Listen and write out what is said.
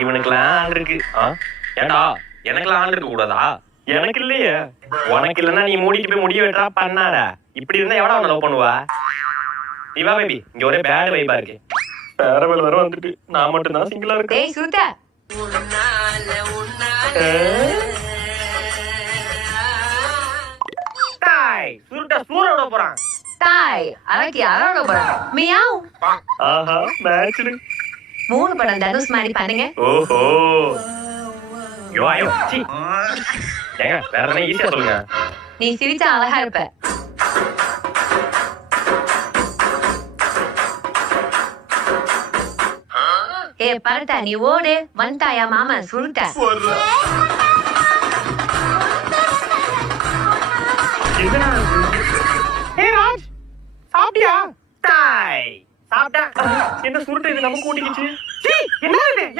இவனுக்குலாம் ஆள் இருக்கு. ஏண்டா எனக்குலாம் ஆள் இருக்க கூடாதா? எனக்கு இல்லையே. உனக்கு இல்லைன்னா நீ மூடிட்டு போய் முடிய வெட்டா பண்ணாட. இப்படி இருந்தா எவனா அவனை லவ் பண்ணுவா? இவா பேபி இங்க ஒரே பேட் வைபா இருக்கு. பேரவல் வர வந்துட்டு நான் மட்டும் தான் சிங்கிளா இருக்கேன். டேய் சுருட்ட தாய் சுருட்ட சூரோட போறான். தாய் அழகி அழகா போறான். மியாவ். ஆஹா மேட்ச்டு. 3 படம் தனுஷ் மாதிரி பண்ணுங்க. ஓஹோ யோ ஐயோ சி. ஏங்க வேற என்ன ஈஸியா சொல்லுங்க. நீ சிரிச்சா அழகா இருப்ப. ஏ பரட்டா நீ ஓடு. வந்துட்டாயா மாமா சுருட்ட. சாப்பிட்டியா? தாய் சாப்பிட்டா. என்ன சுருட்டு இது நமக்கு ஓட்டிக்கிச்சு. என்ன இது